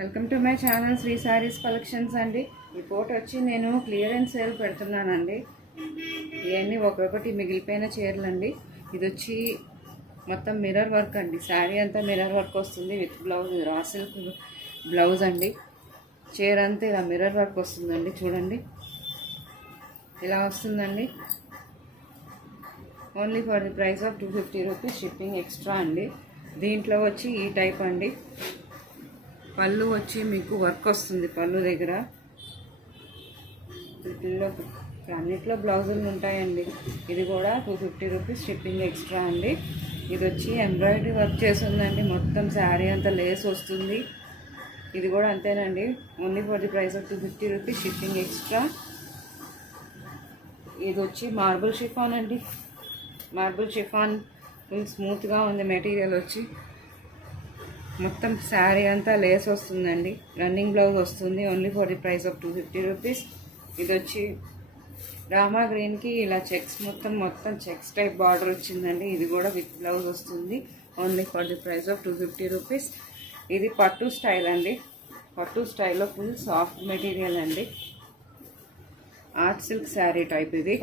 Welcome to my channel Shri sarees collections అండి. ఈ photo వచ్చి నేను క్లియరెన్స్ సేల్ పెడుతున్నానండి. ఇవన్నీ ఒక్కొక్కటి మిగిలిపోయిన చీరలు అండి. ఇది వచ్చి మొత్తం మిర్రర్ వర్క్ అండి. శారీ అంతా మిర్రర్ వర్క్ వస్తుంది with blouse, raw silk blouse అండి. చీర అంతా ఇలా మిర్రర్ వర్క్ వస్తుందండి. చూడండి ఇలా వస్తుందండి. Only for the price of 250 rupees, shipping extra అండి. దీంట్లో వచ్చి ఈ టైప్ అండి. పళ్ళు వచ్చి మీకు వర్క్ వస్తుంది పళ్ళు దగ్గర. వీటిల్లో అన్నిట్లో బ్లౌజులు ఉంటాయండి. ఇది కూడా 250 రూపీస్, షిప్పింగ్ ఎక్స్ట్రా అండి. ఇది వచ్చి ఎంబ్రాయిడరీ వర్క్ చేసి ఉందండి. మొత్తం శారీ అంతా లేస్ వస్తుంది. ఇది కూడా అంతేనండి. Only for the price of 250 rupees, shipping extra. ఇది వచ్చి మార్బుల్ షిఫాన్ అండి. మార్బుల్ షిఫాన్ ఫుల్ స్మూత్గా ఉంది మెటీరియల్ వచ్చి. మొత్తం శారీ అంతా లేస్ వస్తుందండి. రన్నింగ్ బ్లౌజ్ వస్తుంది. Only for the price of 250 rupees. ఇది వచ్చి రామా గ్రీన్కి ఇలా చెక్స్ మొత్తం చెక్స్ టైప్ బార్డర్ వచ్చిందండి. ఇది కూడా విత్ బ్లౌజ్ వస్తుంది. Only for the price of 250 rupees. ఇది పట్టు స్టైల్ అండి. పట్టు స్టైల్లో ఫుల్ సాఫ్ట్ మెటీరియల్ అండి. Art silk sari type. ఇది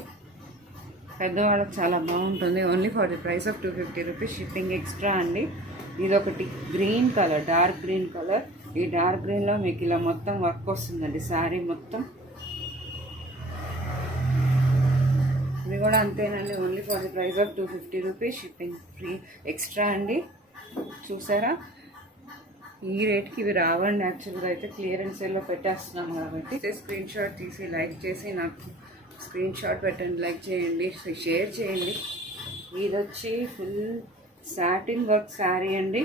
పెద్దవాళ్ళకి చాలా బాగుంటుంది. Only for the price of 250 rupees, shipping extra అండి. ఇదొకటి green colour, dark green colour. ఈ డార్క్ గ్రీన్లో మీకు ఇలా మొత్తం వర్క్ వస్తుందండి శారీ మొత్తం. ఇది కూడా అంతేనండి. Only for the price of 250 rupees, shipping free extra అండి. చూసారా, ఈ రేట్కి ఇవి రావండి. యాక్చువల్గా అయితే క్లియరెన్స్ సేల్లో పెట్టేస్తున్నాం కాబట్టి స్క్రీన్ షాట్ తీసి లైక్ చేసి నాకు స్క్రీన్ షాట్ పెట్టండి, లైక్ చేయండి, షేర్ చేయండి. ఇది వచ్చి ఫుల్ సాటిన్ వర్క్ శారీ అండి.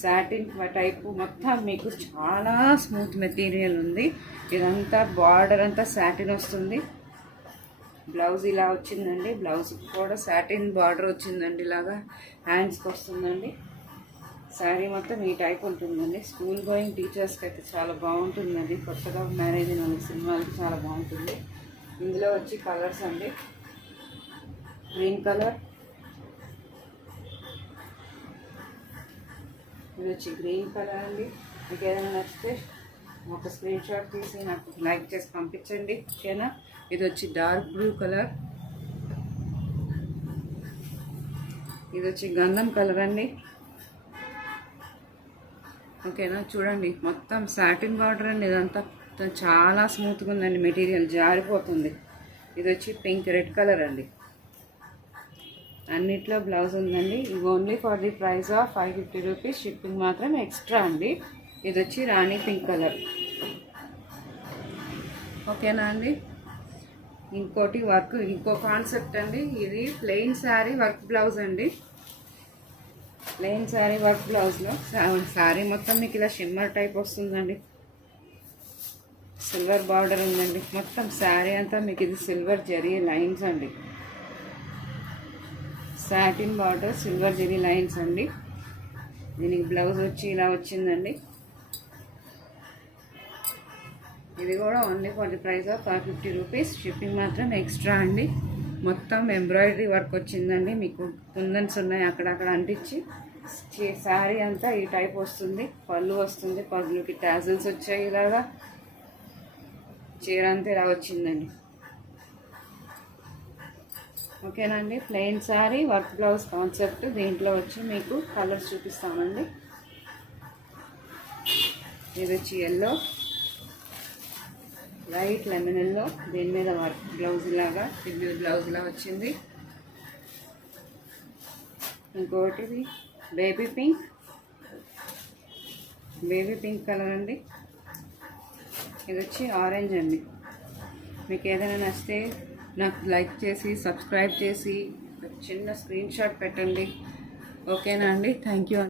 సాటిన్ టైపు మొత్తం మీకు చాలా స్మూత్ మెటీరియల్ ఉంది. ఇదంతా బార్డర్ అంతా సాటిన్ వస్తుంది. బ్లౌజ్ ఇలా వచ్చిందండి. బ్లౌజ్ కూడా సాటిన్ బార్డర్ వచ్చిందండి. ఇలాగా హ్యాండ్స్కి వస్తుందండి. శారీ మొత్తం ఈ టైప్ ఉంటుందండి. స్కూల్ గోయింగ్ టీచర్స్కి అయితే చాలా బాగుంటుందండి. కొత్తగా మ్యారేజ్ అయిన సినిమాలకి చాలా బాగుంటుంది. ఇందులో వచ్చి కలర్స్ అండి. గ్రీన్ కలర్, ఇది వచ్చి గ్రీన్ కలర్ అండి. మీకు ఏదైనా నచ్చితే ఒక స్క్రీన్ షాట్ తీసి నాకు లైక్ చేసి పంపించండి, ఓకేనా. ఇది వచ్చి డార్క్ బ్లూ కలర్. ఇది వచ్చి గంధం కలర్ అండి, ఓకేనా. చూడండి మొత్తం సాటిన్ బార్డర్ అండి. ఇదంతా చాలా స్మూత్గా ఉందండి. మెటీరియల్ జారిపోతుంది. ఇది వచ్చి పింక్ రెడ్ కలర్ అండి. అన్నిట్లో బ్లౌజ్ ఉందండి. ఇది only for the price of 550 rupees, shipping మాత్రం ఎక్స్ట్రా అండి. ఇది వచ్చి రాణి పింక్ కలర్, ఓకేనా అండి. ఇంకోటి వర్క్, ఇంకో కాన్సెప్ట్ అండి. ఇది ప్లెయిన్ శారీ వర్క్ బ్లౌజ్ అండి. ప్లెయిన్ శారీ వర్క్ బ్లౌజ్లో శారీ మొత్తం మీకు ఇలా షిమ్మర్ టైప్ వస్తుందండి. సిల్వర్ బార్డర్ ఉందండి. మొత్తం శారీ అంతా మీకు ఇది సిల్వర్ జరీ లైన్స్ అండి. Satin border, silver zari lines అండి. దీనికి బ్లౌజ్ వచ్చి ఇలా వచ్చిందండి. ఇది కూడా only for the price of 550 rupees, shipping మాత్రం ఎక్స్ట్రా అండి. మొత్తం ఎంబ్రాయిడరీ వర్క్ వచ్చిందండి. మీకు కుందన్స్ ఉన్నాయి అక్కడక్కడ అంటించి. శారీ అంతా ఈ టైప్ వస్తుంది. పళ్ళు వస్తుంది. పళ్ళుకి టాజిల్స్ వచ్చాయి. ఇలాగా చీర అంతా ఇలా వచ్చిందండి, ఓకేనండి. Plain sari work blouse concept. దీంట్లో వచ్చి మీకు కలర్స్ చూపిస్తామండి. ఇది వచ్చి ఎల్లో, లైట్ లెమన్ ఎల్లో. దీని మీద వర్క్ బ్లౌజ్ లాగా సిల్వర్ బ్లౌజ్ ఇలా వచ్చింది. ఇంకోటి baby pink, baby pink colour అండి. ఇది వచ్చి ఆరెంజ్ అండి. మీకు ఏదైనా నచ్చితే నాకు లైక్ చేసి సబ్స్క్రైబ్ చేసి చిన్న స్క్రీన్ షాట్ పెట్టండి, ఓకేనా అండి. Thank you.